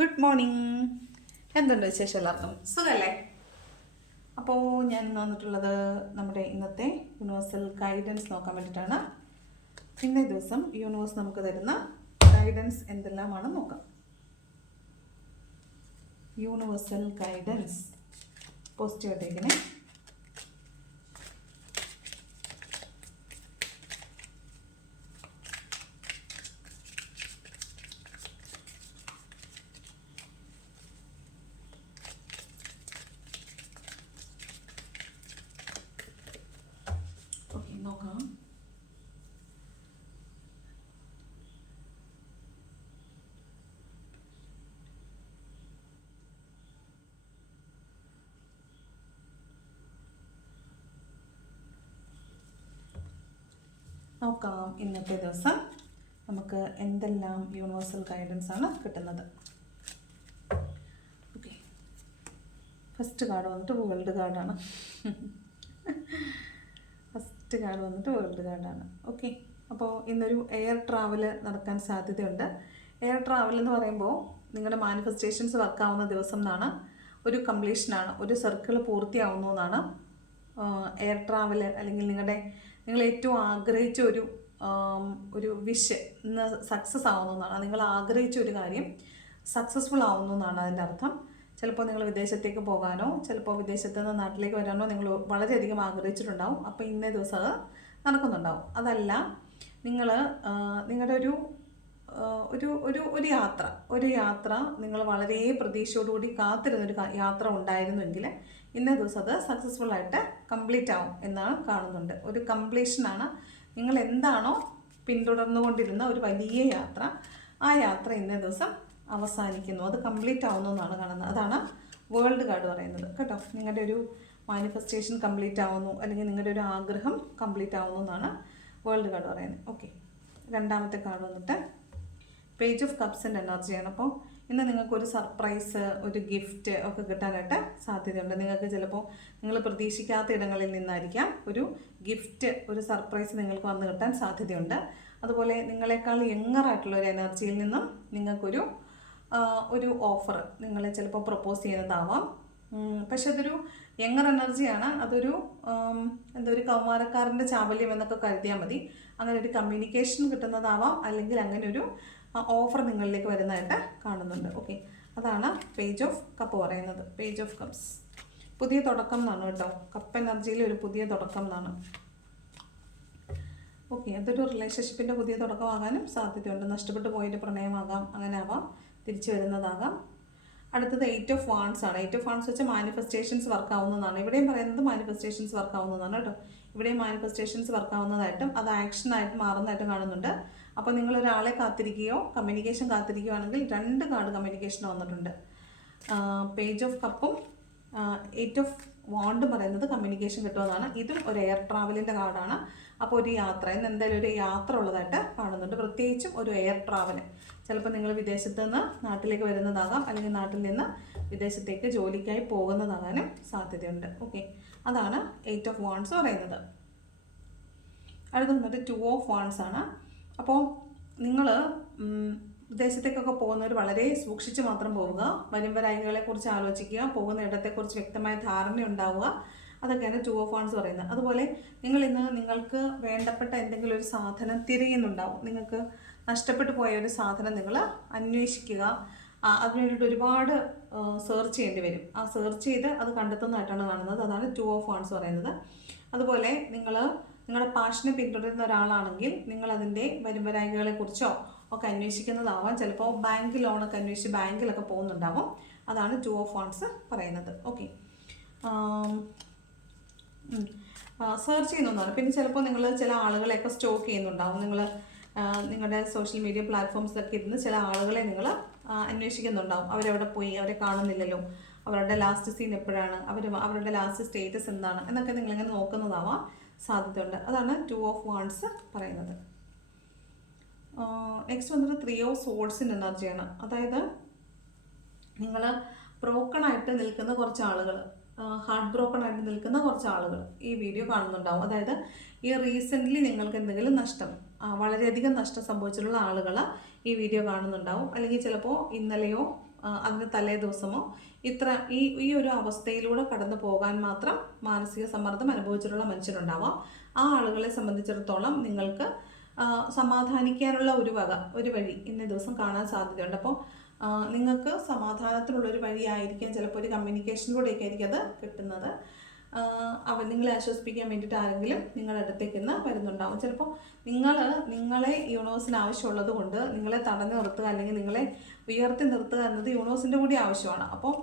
Good morning എന്തുണ്ട് വിശേഷം എല്ലാവർക്കും? സുഖമല്ലേ അപ്പോൾ ഞാൻ ഇന്ന് വന്നിട്ടുള്ളത് നമ്മുടെ ഇന്നത്തെ യൂണിവേഴ്സൽ ഗൈഡൻസ് നോക്കാൻ വേണ്ടിയിട്ടാണ്. ഇന്നേ ദിവസം യൂണിവേഴ്സ് നമുക്ക് തരുന്ന ഗൈഡൻസ് എന്തെല്ലാമാണ് നോക്കാം. Universal guidance. പോസിറ്റീവായിട്ടേക്കിനെ ഓക്കെ നോക്കാം. നോക്കാം ഇന്നത്തെ ദിവസം നമുക്ക് എന്തെല്ലാം യൂണിവേഴ്സൽ ഗൈഡൻസ് ആണ് കിട്ടുന്നത്. ഓക്കെ ഫസ്റ്റ് കാർഡ് വന്നിട്ട് വേൾഡ് കാർഡാണ് ഫസ്റ്റ് കാർഡ് വന്നിട്ട് വേൾഡ് കാർഡാണ് ഓക്കെ അപ്പോൾ ഇന്നൊരു എയർ ട്രാവൽ നടക്കാൻ സാധ്യതയുണ്ട്. എയർ ട്രാവൽ എന്ന് പറയുമ്പോൾ നിങ്ങളുടെ മാനിഫെസ്റ്റേഷൻസ് വർക്കാവുന്ന ദിവസം എന്നാണ്. ഒരു കംപ്ലീഷനാണ് ഒരു സർക്കിൾ പൂർത്തിയാവുന്നു എന്നാണ്. എയർ ട്രാവൽ അല്ലെങ്കിൽ നിങ്ങളുടെ നിങ്ങൾ ഏറ്റവും ആഗ്രഹിച്ച ഒരു ഒരു വിഷ് ഇന്ന് സക്സസ് ആവുന്നു എന്നാണ്. നിങ്ങൾ ആഗ്രഹിച്ച ഒരു കാര്യം സക്സസ്ഫുൾ ആവുന്നു എന്നാണ് അതിന്റെ അർത്ഥം. ചിലപ്പോൾ നിങ്ങൾ വിദേശത്തേക്ക് പോകാനോ ചിലപ്പോൾ വിദേശത്ത് നിന്ന് നാട്ടിലേക്ക് വരാനോ നിങ്ങൾ വളരെയധികം ആഗ്രഹിച്ചിട്ടുണ്ടാവും. അപ്പോൾ ഇന്നേ ദിവസം അത് നടക്കുന്നുണ്ടാവും. അതല്ല നിങ്ങൾ നിങ്ങളുടെ ഒരു ഒരു ഒരു ഒരു യാത്ര ഒരു യാത്ര നിങ്ങൾ വളരെ പ്രതീക്ഷയോടുകൂടി കാത്തിരുന്നൊരു യാത്ര ഉണ്ടായിരുന്നുവെങ്കിൽ ഇന്നേ ദിവസം അത് സക്സസ്ഫുൾ ആയിട്ട് കംപ്ലീറ്റ് ആവും എന്നാണ് കാണുന്നുണ്ട്. ഒരു കംപ്ലീഷനാണ് നിങ്ങൾ എന്താണോ പിന്തുടർന്നുകൊണ്ടിരുന്ന ഒരു വലിയ യാത്ര. ആ യാത്ര ഇന്നേ ദിവസം അവസാനിക്കുന്നു. അത് കംപ്ലീറ്റ് ആവുന്നു എന്നാണ് കാണുന്നത്. അതാണ് വേൾഡ് കാർഡ് പറയുന്നത്. കേട്ടോ? നിങ്ങളുടെ ഒരു മാനിഫെസ്റ്റേഷൻ കംപ്ലീറ്റ് ആവുന്നു. അല്ലെങ്കിൽ നിങ്ങളുടെ ഒരു ആഗ്രഹം കംപ്ലീറ്റ് ആവുന്നു എന്നാണ് വേൾഡ് കാർഡ് പറയുന്നത്. ഓക്കെ രണ്ടാമത്തെ കാർഡ് വന്നിട്ട് പേജ് ഓഫ് കപ്സ് ആൻഡ് എനർജിയാണ് അപ്പോൾ ഇന്ന് നിങ്ങൾക്ക് ഒരു സർപ്രൈസ് ഒരു ഗിഫ്റ്റ് ഒക്കെ കിട്ടാനായിട്ട് സാധ്യതയുണ്ട്. നിങ്ങൾക്ക് ചിലപ്പോൾ നിങ്ങൾ പ്രതീക്ഷിക്കാത്ത ഇടങ്ങളിൽ നിന്നായിരിക്കാം ഒരു ഗിഫ്റ്റ് ഒരു സർപ്രൈസ് നിങ്ങൾക്ക് വന്ന് കിട്ടാൻ സാധ്യതയുണ്ട്. അതുപോലെ നിങ്ങളെക്കാൾ യങ്ങറായിട്ടുള്ള ഒരു എനർജിയിൽ നിന്നും നിങ്ങൾക്കൊരു ഒരു ഓഫർ നിങ്ങളെ ചിലപ്പോൾ പ്രപ്പോസ് ചെയ്യുന്നതാവാം. പക്ഷെ അതൊരു യങ്ങർ എനർജിയാണ് അതൊരു എന്താ ഒരു കൗമാരക്കാരന്റെ ചാബല്യം എന്നൊക്കെ കരുതിയാൽ മതി. അങ്ങനെ ഒരു കമ്മ്യൂണിക്കേഷൻ കിട്ടുന്നതാവാം. അല്ലെങ്കിൽ അങ്ങനെ ഒരു ഓഫർ നിങ്ങളിലേക്ക് വരുന്നതായിട്ട് കാണുന്നുണ്ട്. ഓക്കെ അതാണ് പേജ് ഓഫ് കപ്പ് പറയുന്നത്. പേജ് ഓഫ് കപ്സ് പുതിയ തുടക്കം എന്നാണ് കേട്ടോ. കപ്പ് എനർജിയിൽ ഒരു പുതിയ തുടക്കം എന്നാണ്. ഓക്കെ അതൊരു റിലേഷൻഷിപ്പിന്റെ പുതിയ തുടക്കമാകാനും സാധ്യതയുണ്ട്. നഷ്ടപ്പെട്ടു പോയിട്ട് പ്രണയമാകാം. അങ്ങനെ ആവാം. തിരിച്ചു വരുന്നതാകാം. അടുത്തത് എയ്റ്റ് ഓഫ് വാൺസ് ആണ്. എയ്റ്റ് ഓഫ് വാൺസ് വെച്ചാൽ മാനിഫെസ്റ്റേഷൻസ് വർക്ക് ആവുന്നതാണ്. ഇവിടെയും പറയുന്നത് മാനിഫെസ്റ്റേഷൻസ് വർക്ക് ആവുന്നതാണ് കേട്ടോ. ഇവിടെയും മാനിഫെസ്റ്റേഷൻസ് വർക്ക് ആവുന്നതായിട്ടും അത് ആക്ഷനായിട്ട് മാറുന്നതായിട്ടും കാണുന്നുണ്ട്. അപ്പോൾ നിങ്ങൾ ഒരാളെ കാത്തിരിക്കുകയോ കമ്മ്യൂണിക്കേഷൻ കാത്തിരിക്കുകയാണെങ്കിൽ രണ്ട് കാർഡ് കമ്മ്യൂണിക്കേഷൻ വന്നിട്ടുണ്ട്. പേജ് ഓഫ് കപ്പും എയ്റ്റ് ഓഫ് വാണ്ട് പറയുന്നത് കമ്മ്യൂണിക്കേഷൻ കിട്ടുമെന്നാണ്. ഇതും ഒരു എയർ ട്രാവലിന്റെ കാർഡാണ്. അപ്പോൾ ഒരു യാത്ര ഇന്ന് എന്തായാലും ഒരു യാത്ര ഉള്ളതായിട്ട് കാണുന്നുണ്ട്. പ്രത്യേകിച്ചും ഒരു എയർ ട്രാവൽ ചിലപ്പോൾ നിങ്ങൾ വിദേശത്ത് നിന്ന് നാട്ടിലേക്ക് വരുന്നതാകാം. അല്ലെങ്കിൽ നാട്ടിൽ നിന്ന് വിദേശത്തേക്ക് ജോലിക്കായി പോകുന്നതാകാനും സാധ്യതയുണ്ട്. ഓക്കെ അതാണ് എയ്റ്റ് ഓഫ് വാൺസ് പറയുന്നത്. അടുത്ത വന്നിട്ട് ടു ഓഫ് വാൺസ് ആണ്. അപ്പോൾ നിങ്ങൾ വിദേശത്തേക്കൊക്കെ പോകുന്നവർ വളരെ സൂക്ഷിച്ച് മാത്രം പോവുക. വരും വരായികളെ കുറിച്ച് ആലോചിക്കുക. പോകുന്ന ഇടത്തെക്കുറിച്ച് വ്യക്തമായ ധാരണ ഉണ്ടാവുക അതൊക്കെയാണ് ടു ഓഫ് വൺസ് പറയുന്നത്. അതുപോലെ നിങ്ങൾ ഇന്ന് നിങ്ങൾക്ക് വേണ്ടപ്പെട്ട എന്തെങ്കിലും ഒരു സാധനം തിരയുന്നുണ്ടാവും. നിങ്ങൾക്ക് നഷ്ടപ്പെട്ടു പോയ ഒരു സാധനം നിങ്ങൾ അന്വേഷിക്കുക. അതിന് വേണ്ടിയിട്ട് ഒരുപാട് സെർച്ച് ചെയ്യേണ്ടി വരും. ആ സെർച്ച് ചെയ്ത് അത് കണ്ടെത്തുന്നതായിട്ടാണ് കാണുന്നത്. അതാണ് ടു ഓഫ് വൺസ് പറയുന്നത്. അതുപോലെ നിങ്ങൾ നിങ്ങളുടെ പാഷനെ പിന്തുടരുന്ന ഒരാളാണെങ്കിൽ നിങ്ങൾ അതിന്റെ വരുംവരായികളെ കുറിച്ചോ ഒക്കെ അന്വേഷിക്കുന്നതാവാം. ചിലപ്പോൾ ബാങ്ക് ലോണൊക്കെ അന്വേഷിച്ച് ബാങ്കിലൊക്കെ പോകുന്നുണ്ടാവും. അതാണ് ടു ഓഫ് ഫോൺസ് പറയുന്നത്. ഓക്കെ സെർച്ച് ചെയ്യുന്നതാണ്. പിന്നെ ചിലപ്പോൾ നിങ്ങൾ ചില ആളുകളെയൊക്കെ സ്റ്റോക്ക് ചെയ്യുന്നുണ്ടാവും. നിങ്ങൾ നിങ്ങളുടെ സോഷ്യൽ മീഡിയ പ്ലാറ്റ്ഫോംസിലൊക്കെ ഇരുന്ന് ചില ആളുകളെ നിങ്ങൾ അന്വേഷിക്കുന്നുണ്ടാവും. അവരെവിടെ പോയി അവരെ കാണുന്നില്ലല്ലോ. അവരുടെ ലാസ്റ്റ് സീൻ എപ്പോഴാണ്? അവർ അവരുടെ ലാസ്റ്റ് സ്റ്റേറ്റസ് എന്താണ്? എന്നൊക്കെ നിങ്ങളിങ്ങനെ നോക്കുന്നതാവാം. സാധ്യതയുണ്ട്. അതാണ് ടു ഓഫ് വാൺസ് പറയുന്നത്. നെക്സ്റ്റ് വന്നിട്ട് ത്രീ ഓഫ് സോൾസിന്റെ എനർജിയാണ് അതായത് നിങ്ങൾ ബ്രോക്കൺ ആയിട്ട് നിൽക്കുന്ന കുറച്ച് ആളുകൾ ഹാർട്ട് ബ്രോക്കൺ ആയിട്ട് നിൽക്കുന്ന കുറച്ച് ആളുകൾ ഈ വീഡിയോ കാണുന്നുണ്ടാവും. അതായത് ഈ റീസെന്റ്ലി നിങ്ങൾക്ക് എന്തെങ്കിലും നഷ്ടം വളരെയധികം നഷ്ടം സംഭവിച്ചിട്ടുള്ള ആളുകൾ ഈ വീഡിയോ കാണുന്നുണ്ടാവും. അല്ലെങ്കിൽ ചിലപ്പോൾ ഇന്നലെയോ അതിന് തലേ ദിവസമോ? ഇത്ര ഈ ഈ ഒരു അവസ്ഥയിലൂടെ കടന്നു പോകാൻ മാത്രം മാനസിക സമ്മർദ്ദം അനുഭവിച്ചിട്ടുള്ള മനുഷ്യരുണ്ടാവാം. ആ ആളുകളെ സംബന്ധിച്ചിടത്തോളം നിങ്ങൾക്ക് സമാധാനിക്കാനുള്ള ഒരു വക ഒരു വഴി ഇന്ന ദിവസം കാണാൻ സാധ്യതയുണ്ട്. അപ്പോൾ നിങ്ങൾക്ക് സമാധാനത്തിനുള്ള ഒരു വഴിയായിരിക്കാം ചിലപ്പോൾ ഒരു കമ്മ്യൂണിക്കേഷനിലൂടെയൊക്കെ ആയിരിക്കും അത് കിട്ടുന്നത്. അവർ നിങ്ങളെ ആശ്വസിപ്പിക്കാൻ വേണ്ടിയിട്ട് ആരെങ്കിലും നിങ്ങളുടെ അടുത്തേക്ക് ഇന്ന് വരുന്നുണ്ടാവും. ചിലപ്പോൾ നിങ്ങൾ നിങ്ങളെ യൂണിവേഴ്സിന് ആവശ്യമുള്ളത് കൊണ്ട് നിങ്ങളെ തടഞ്ഞു നിർത്തുക അല്ലെങ്കിൽ നിങ്ങളെ ഉയർത്തി നിർത്തുക എന്നത് യൂണിവേഴ്സിന്റെ കൂടി ആവശ്യമാണ്. അപ്പോൾ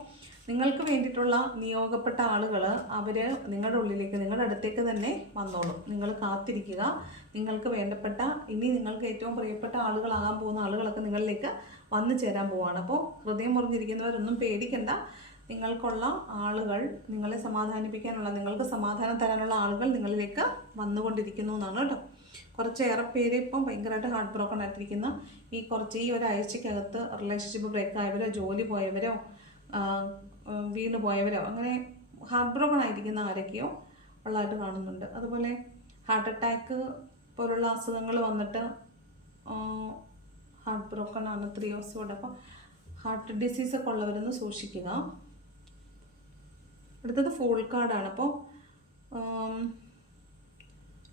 നിങ്ങൾക്ക് വേണ്ടിയിട്ടുള്ള നിയോഗപ്പെട്ട ആളുകൾ അവർ നിങ്ങളുടെ ഉള്ളിലേക്ക് നിങ്ങളുടെ അടുത്തേക്ക് തന്നെ വന്നോളും. നിങ്ങൾ കാത്തിരിക്കുക. നിങ്ങൾക്ക് വേണ്ടപ്പെട്ട ഇനി നിങ്ങൾക്ക് ഏറ്റവും പ്രിയപ്പെട്ട ആളുകളാകാൻ പോകുന്ന ആളുകളൊക്കെ നിങ്ങളിലേക്ക് വന്നു ചേരാൻ പോവാണ്. അപ്പോൾ ഹൃദയം മുറിഞ്ഞിരിക്കുന്നവരൊന്നും പേടിക്കണ്ട. നിങ്ങൾക്കുള്ള ആളുകൾ നിങ്ങളെ സമാധാനിപ്പിക്കാനുള്ള നിങ്ങൾക്ക് സമാധാനം തരാനുള്ള ആളുകൾ നിങ്ങളിലേക്ക് വന്നുകൊണ്ടിരിക്കുന്നു എന്നാണ് കേട്ടോ. കുറച്ചേറെ പേര് ഇപ്പം ഭയങ്കരമായിട്ട് ഹാർട്ട് ബ്രോക്കൺ ആയിട്ടിരിക്കുന്ന. ഈ കുറച്ച് ഈ ഒരാഴ്ചക്കകത്ത് റിലേഷൻഷിപ്പ് ബ്രേക്ക് ആയവരോ ജോലി പോയവരോ വീണ് പോയവരോ അങ്ങനെ ഹാർട്ട് ബ്രോക്കൺ ആയിരിക്കുന്ന ആരൊക്കെയോ ഉള്ളതായിട്ട് കാണുന്നുണ്ട്. അതുപോലെ ഹാർട്ട് അറ്റാക്ക് പോലുള്ള അസുഖങ്ങൾ വന്നിട്ട് ഹാർട്ട് ബ്രോക്കൺ ആണ് ത്രീ ഓസോഡ് അപ്പോൾ ഹാർട്ട് ഡിസീസൊക്കെ ഉള്ളവരൊന്ന് സൂക്ഷിക്കുക. അടുത്തത് ഫുൾ കാർഡാണ് അപ്പോൾ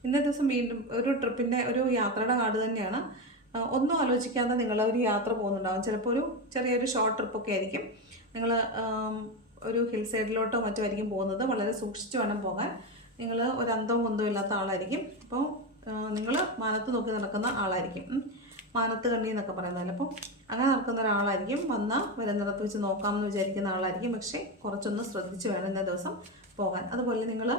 ഇന്നേ ദിവസം വീണ്ടും ഒരു ട്രിപ്പിന്റെ ഒരു യാത്രയുടെ കാർഡ് തന്നെയാണ്. ഒന്നും ആലോചിക്കാതെ നിങ്ങൾ ഒരു യാത്ര പോകുന്നുണ്ടാവും. ചിലപ്പോൾ ഒരു ചെറിയൊരു ഷോർട്ട് ട്രിപ്പൊക്കെ ആയിരിക്കും. നിങ്ങൾ ഒരു ഹിൽ സൈഡിലോട്ടോ മറ്റോ ആയിരിക്കും പോകുന്നത്. വളരെ സൂക്ഷിച്ച് വേണം പോകാൻ. നിങ്ങൾ ഒരു അന്തവും കുന്തവും ഇല്ലാത്ത ആളായിരിക്കും. അപ്പോൾ നിങ്ങൾ മാനത്ത് നോക്കി നടക്കുന്ന ആളായിരിക്കും. മാനത്ത് കണ്ണി എന്നൊക്കെ പറയുന്നതല്ല? അപ്പോൾ അങ്ങനെ നടക്കുന്ന ഒരാളായിരിക്കും. വന്ന വരുന്നിടത്ത് വെച്ച് നോക്കാമെന്ന് വിചാരിക്കുന്ന ആളായിരിക്കും. പക്ഷേ കുറച്ചൊന്ന് ശ്രദ്ധിച്ച് വേണം ഇന്നേ ദിവസം പോകാൻ. അതുപോലെ നിങ്ങൾ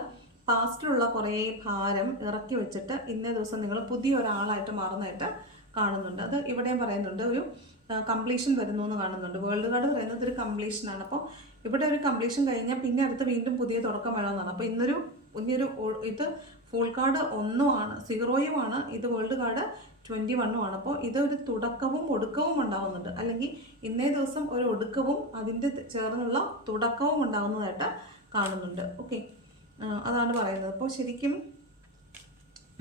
പാസ്റ്റിലുള്ള കുറേ ഭാരം ഇറക്കി വെച്ചിട്ട് ഇന്നേ ദിവസം നിങ്ങൾ പുതിയ ഒരാളായിട്ട് മാറുന്നതായിട്ട് കാണുന്നുണ്ട്. അത് ഇവിടെയും പറയുന്നുണ്ട്. ഒരു കംപ്ലീഷൻ വരുന്നു എന്ന് കാണുന്നുണ്ട്. വേൾഡ് കാർഡ് പറയുന്നത് ഒരു കംപ്ലീഷനാണ് അപ്പോൾ ഇവിടെ ഒരു കംപ്ലീഷൻ കഴിഞ്ഞാൽ പിന്നെ അടുത്ത് വീണ്ടും പുതിയ തുടക്കം വേണമെന്നാണ്. അപ്പോൾ ഇന്നൊരു ഇനിയൊരു ഇത് ഫുൾ കാർഡ് ഒന്നുമാണ് സീറോയുമാണ് ഇത് വേൾഡ് കാർഡ് ട്വന്റി വണ്ണുമാണ് അപ്പോൾ ഇതൊരു തുടക്കവും ഒടുക്കവും ഉണ്ടാകുന്നുണ്ട് അല്ലെങ്കിൽ ഇന്നേ ദിവസം ഒരു ഒടുക്കവും അതിന്റെ ചേർന്നുള്ള തുടക്കവും ഉണ്ടാകുന്നതായിട്ട് കാണുന്നുണ്ട്. ഓക്കെ. അതാണ് പറയുന്നത്. അപ്പോൾ ശരിക്കും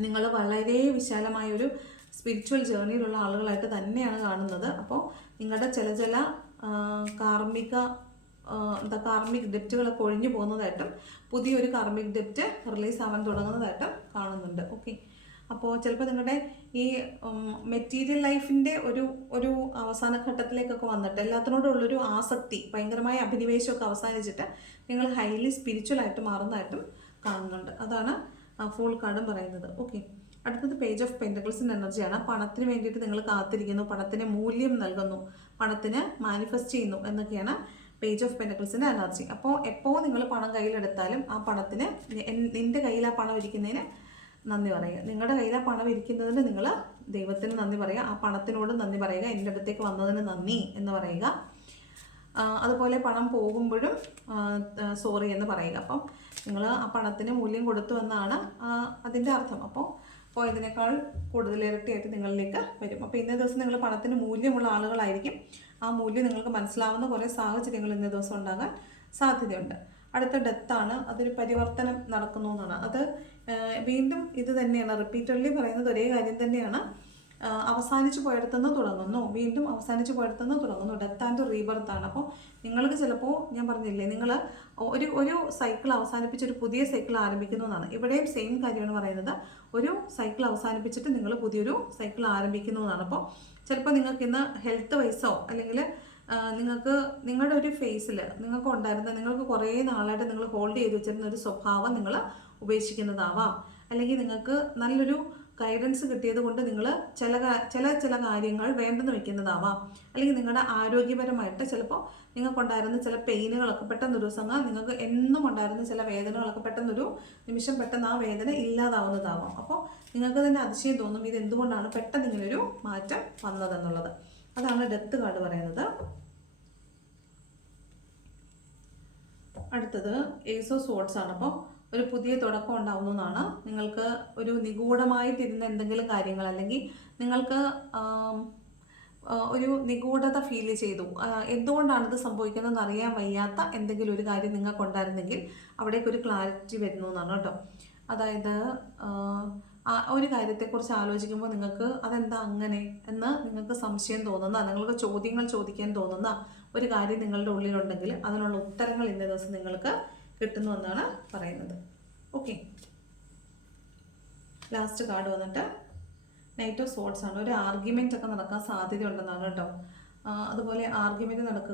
നിങ്ങൾ വളരെ വിശാലമായൊരു സ്പിരിച്വൽ ജേർണിയിലുള്ള ആളുകളായിട്ട് തന്നെയാണ് കാണുന്നത്. അപ്പോൾ നിങ്ങളുടെ ചില ചില കാർമ്മിക എന്താ കാർമിക് ഡെപ്റ്റുകളൊക്കെ ഒഴിഞ്ഞു പോകുന്നതായിട്ടും പുതിയൊരു കാർമിക് ഡെപ്റ്റ് റിലീസ് ആവാൻ തുടങ്ങുന്നതായിട്ടും കാണുന്നുണ്ട്. ഓക്കെ. അപ്പോൾ ചിലപ്പോൾ നിങ്ങളുടെ ഈ മെറ്റീരിയൽ ലൈഫിന്റെ ഒരു ഒരു അവസാന ഘട്ടത്തിലേക്കൊക്കെ വന്നിട്ട് എല്ലാത്തിനോടുള്ളൊരു ആസക്തി ഭയങ്കരമായ അഭിനിവേശമൊക്കെ അവസാനിച്ചിട്ട് നിങ്ങൾ ഹൈലി സ്പിരിച്വലായിട്ട് മാറുന്നതായിട്ടും കാണുന്നുണ്ട്. അതാണ് ഫോൾ കാർഡും പറയുന്നത്. ഓക്കെ അടുത്തത് പേജ് ഓഫ് പെന്റക്കിൾസിന്റെ എനർജിയാണ് പണത്തിന് വേണ്ടിയിട്ട് നിങ്ങൾ കാത്തിരിക്കുന്നു പണത്തിന് മൂല്യം നൽകുന്നു പണത്തിന് മാനിഫെസ്റ്റ് ചെയ്യുന്നു എന്നൊക്കെയാണ് പേജ് ഓഫ് പെന്റക്കിൾസിന്റെ എനർജി അപ്പോൾ എപ്പോൾ നിങ്ങൾ പണം കയ്യിലെടുത്താലും ആ പണത്തിന് നിന്റെ കയ്യിൽ ആ പണം ഇരിക്കുന്നതിന് നന്ദി പറയുക. നിങ്ങളുടെ കയ്യിൽ ആ പണം ഇരിക്കുന്നതിന് നിങ്ങൾ ദൈവത്തിന് നന്ദി പറയുക. ആ പണത്തിനോട് നന്ദി പറയുക. എന്റെ അടുത്തേക്ക് വന്നതിന് നന്ദി എന്ന് പറയുക. അതുപോലെ പണം പോകുമ്പോഴും സോറി എന്ന് പറയുക. അപ്പം നിങ്ങൾ ആ പണത്തിന് മൂല്യം കൊടുത്തു എന്നാണ് അതിന്റെ അർത്ഥം. അപ്പോൾ പോയതിനേക്കാൾ കൂടുതൽ ഇരട്ടിയായിട്ട് നിങ്ങളിലേക്ക് വരും. അപ്പോൾ ഇന്നേ ദിവസം നിങ്ങൾ പണത്തിന് മൂല്യമുള്ള ആളുകളായിരിക്കും. ആ മൂല്യം നിങ്ങൾക്ക് മനസ്സിലാവുന്ന കുറേ സാഹചര്യങ്ങൾ ഇന്നേ ദിവസം ഉണ്ടാകാൻ സാധ്യതയുണ്ട്. അടുത്ത ഡെത്താണ് അതൊരു പരിവർത്തനം നടക്കുന്നു എന്നാണ്. അത് വീണ്ടും ഇത് തന്നെയാണ്. റിപ്പീറ്റഡ്ലി പറയുന്നത് ഒരേ കാര്യം തന്നെയാണ്. അവസാനിച്ച് പോയിടത്തുനിന്ന് തുടങ്ങുന്നു. വീണ്ടും അവസാനിച്ച് പോയിടത്തുനിന്ന് തുടങ്ങുന്നു. ഡെത്ത് ആൻഡ് റീബർത്ത് ആണ്. അപ്പോൾ നിങ്ങൾക്ക് ചിലപ്പോൾ ഞാൻ പറഞ്ഞില്ലേ നിങ്ങൾ ഒരു ഒരു സൈക്കിൾ അവസാനിപ്പിച്ച് ഒരു പുതിയ സൈക്കിൾ ആരംഭിക്കുന്നു എന്നാണ്. ഇവിടെയും സെയിം കാര്യമാണ് പറയുന്നത്. ഒരു സൈക്കിൾ അവസാനിപ്പിച്ചിട്ട് നിങ്ങൾ പുതിയൊരു സൈക്കിൾ ആരംഭിക്കുന്നു എന്നാണ്. അപ്പോൾ ചിലപ്പോൾ നിങ്ങൾക്ക് ഇന്ന് ഹെൽത്ത് വൈസോ അല്ലെങ്കിൽ നിങ്ങൾക്ക് നിങ്ങളുടെ ഒരു ഫേസിൽ നിങ്ങൾക്ക് ഉണ്ടായിരുന്ന നിങ്ങൾക്ക് കുറേ നാളായിട്ട് നിങ്ങൾ ഹോൾഡ് ചെയ്ത് വെച്ചിരുന്ന ഒരു സ്വഭാവം നിങ്ങൾ ഉപേക്ഷിക്കുന്നതാവാം. അല്ലെങ്കിൽ നിങ്ങൾക്ക് നല്ലൊരു ഗൈഡൻസ് കിട്ടിയത് കൊണ്ട് നിങ്ങൾ ചില ചില ചില കാര്യങ്ങൾ വേണ്ടെന്ന് വെക്കുന്നതാവാം. അല്ലെങ്കിൽ നിങ്ങളുടെ ആരോഗ്യപരമായിട്ട് ചിലപ്പോൾ നിങ്ങൾക്കുണ്ടായിരുന്ന ചില പെയിനുകളൊക്കെ പെട്ടെന്ന് ഒരു ദിവസം നിങ്ങൾക്ക് എന്നും ഉണ്ടായിരുന്ന ചില വേദനകളൊക്കെ പെട്ടെന്നൊരു നിമിഷം പെട്ടെന്ന് ആ വേദന ഇല്ലാതാവുന്നതാവാം. അപ്പോൾ നിങ്ങൾക്ക് തന്നെ അതിശയം തോന്നും ഇത് എന്തുകൊണ്ടാണ് പെട്ടെന്ന് ഇങ്ങനൊരു മാറ്റം വന്നതെന്നുള്ളത്. അതാണ് ഡെത്ത് കാർഡ് പറയുന്നത്. അടുത്തത് ഏസോ സോട്സ് ആണ്. അപ്പോൾ ഒരു പുതിയ തുടക്കം ഉണ്ടാവുന്നതാണ് നിങ്ങൾക്ക് ഒരു നിഗൂഢമായിട്ടിരുന്ന എന്തെങ്കിലും കാര്യങ്ങൾ അല്ലെങ്കിൽ നിങ്ങൾക്ക് ഒരു നിഗൂഢത ഫീൽ ചെയ്തു. എന്തുകൊണ്ടാണ് ഇത് സംഭവിക്കുന്നതെന്ന് അറിയാൻ വയ്യാത്ത എന്തെങ്കിലും ഒരു കാര്യം നിങ്ങൾക്കുണ്ടായിരുന്നെങ്കിൽ അവിടേക്ക് ഒരു ക്ലാരിറ്റി വരുന്നു എന്നാണ് കേട്ടോ. അതായത് ഒരു കാര്യത്തെക്കുറിച്ച് ആലോചിക്കുമ്പോൾ നിങ്ങൾക്ക് അതെന്താ അങ്ങനെ എന്ന് നിങ്ങൾക്ക് സംശയം തോന്നുന്ന നിങ്ങൾക്ക് ചോദ്യങ്ങൾ ചോദിക്കാൻ തോന്നുന്ന ഒരു കാര്യം നിങ്ങളുടെ ഉള്ളിലുണ്ടെങ്കിൽ അതിനുള്ള ഉത്തരങ്ങൾ ഇന്ന ദിവസം നിങ്ങൾക്ക് കിട്ടുന്നു എന്നാണ് പറയുന്നത്. ഓക്കെ ലാസ്റ്റ് കാർഡ് വന്നിട്ട് നൈറ്റ് ഓഫ് സോട്ട്സ് ആണ്. ഒരു ആർഗ്യുമെന്റ് ഒക്കെ നടക്കാൻ സാധ്യതയുണ്ടെന്നാണ് കേട്ടോ. ആ, അതുപോലെ ആർഗ്യുമെന്റ് നടക്കുക